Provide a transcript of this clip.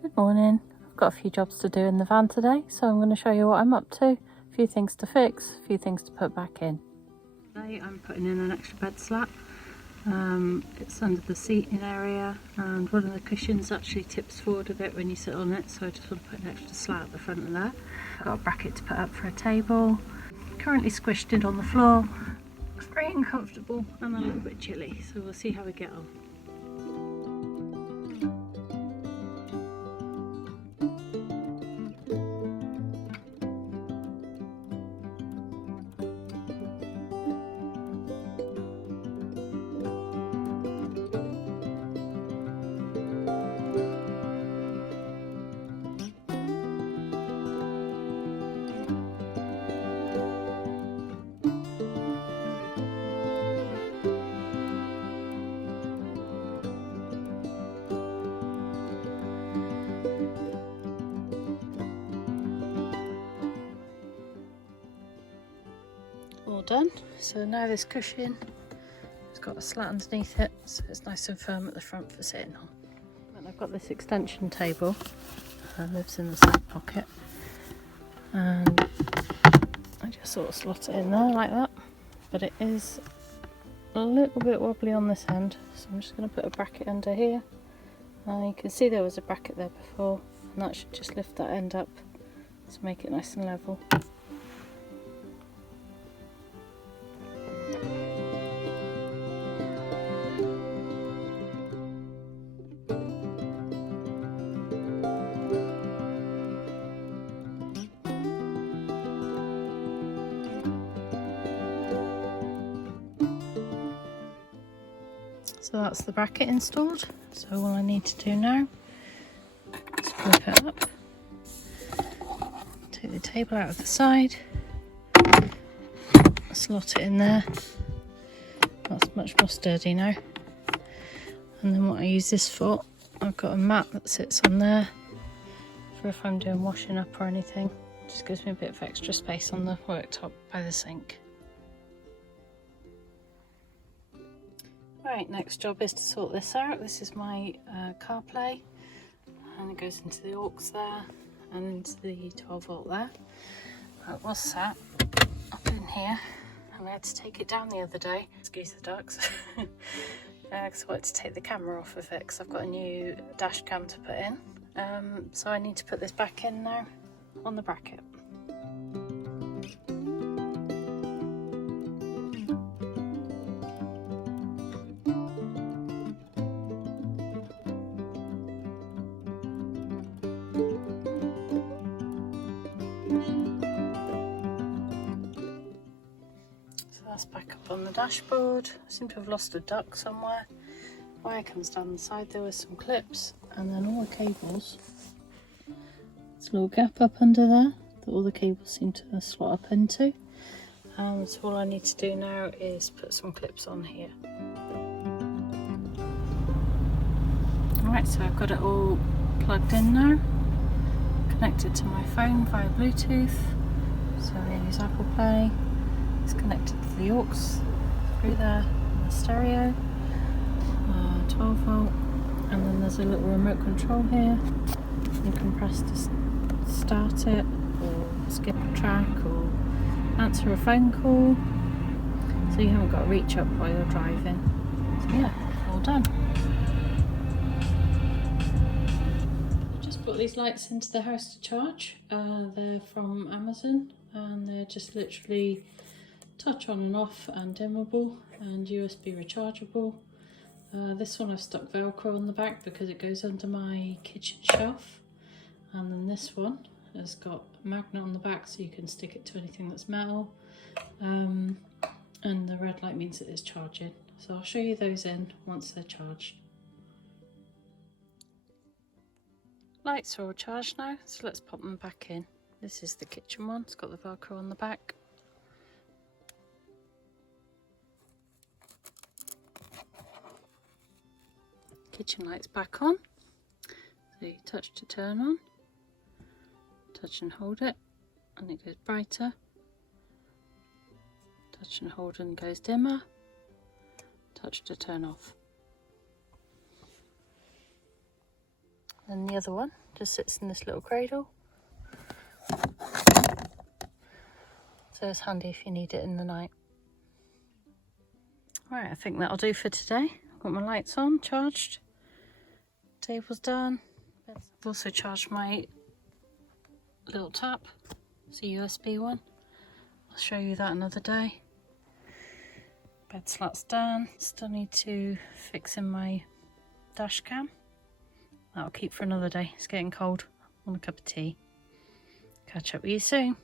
Good morning. I've got a few jobs to do in the van today, so I'm going to show you what I'm up to. A few things to fix, a few things to put back in. Today I'm putting in an extra bed slat. It's under the seating area and one of the cushions actually tips forward a bit when you sit on it, so I just want to put an extra slat at the front of there. I've got a bracket to put up for a table. Currently squished in on the floor. It's very uncomfortable and a little bit chilly, so we'll see how we get on. All done. So now this cushion has got a slat underneath it, so it's nice and firm at the front for sitting on. And I've got this extension table, lives in the side pocket, and I just sort of slot it in there like that, but it is a little bit wobbly on this end, so I'm just going to put a bracket under here. You can see there was a bracket there before, and that should just lift that end up to make it nice and level. So that's the bracket installed, so all I need to do now is flip it up, take the table out of the side, slot it in there. That's much more sturdy now. And then what I use this for, I've got a mat that sits on there for if I'm doing washing up or anything. Just gives me a bit of extra space on the worktop by the sink. Right, next job is to sort this out. This is my CarPlay, and it goes into the aux there and the 12 volt there. It was sat up in here and I had to take it down the other day. Excuse the ducks. Because I wanted to take the camera off of it because I've got a new dash cam to put in. So I need to put this back in now on the bracket. That's back up on the dashboard. I seem to have lost a duck somewhere. Wire comes down the side there with some clips, and then all the cables. There's a little gap up under there that all the cables seem to slot up into. So all I need to do now is put some clips on here. Alright, so I've got it all plugged in now. Connected to my phone via Bluetooth. So I use Apple Play. It's connected to the aux through there, and the stereo, 12 volt, and then there's a little remote control here. You can press to start it, or skip a track, or answer a phone call, so you haven't got to reach up while you're driving. So yeah, all done. I just put these lights into the house to charge. They're from Amazon, and they're just literally touch on and off and dimmable and USB rechargeable. This one I've stuck Velcro on the back because it goes under my kitchen shelf, and then this one has got a magnet on the back so you can stick it to anything that's metal, and the red light means it is charging. So I'll show you those in once they're charged. Lights are all charged now, so let's pop them back in. This is the kitchen one, it's got the Velcro on the back. Kitchen lights back on, so you touch to turn on, touch and hold it and it goes brighter, touch and hold and goes dimmer, touch to turn off. And the other one just sits in this little cradle. So it's handy if you need it in the night. Right, I think that'll do for today. I've got my lights on, charged. Table's done. I've also charged my little tap. It's a USB one. I'll show you that another day. Bed slat's done. Still need to fix in my dash cam. That'll keep for another day. It's getting cold. I want a cup of tea. Catch up with you soon.